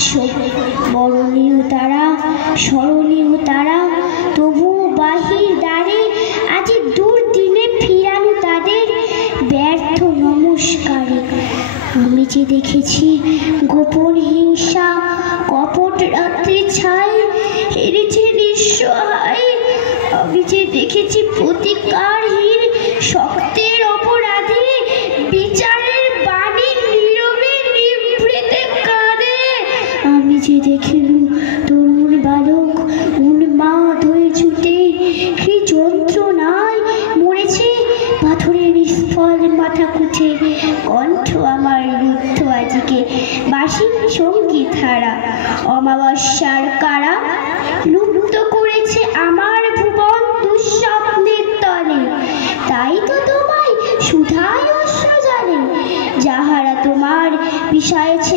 আসো বরণীয় তারা, স্মরণীয় তারা, তবুও বাহির দ্বারে আজি দুর্দিনে ফিরানো তাদের ব্যর্থ নমস্কারে। আমি যে দেখেছি গোপন হিংসা, কপট রাত্রি ছাই, হেরেছে নিঃসহায়। আমি যে দেখেছি প্রতিকারহীন শক্তের অপরাধে বিচারের বাণী নীরবে নিভৃতে কাঁদে। আমি যে দেখিলু তরুণ বালক উন্মাদ হয়ে ছুটে, কি যন্ত্রণায় মরেছে পাথরের নিষ্ফল মাথা কুঠে। কণ্ঠ আমার রুদ্ধ আজকে বাসি সঙ্গীত হারা, অমাবস্যার কারা লুপ্ত করেছে আমার ভুবন দুঃস্বপ্নের তলে। তাই তো তোমায় সুধায় অশ্রু জানে, যাহারা তোমার বিষয়েছে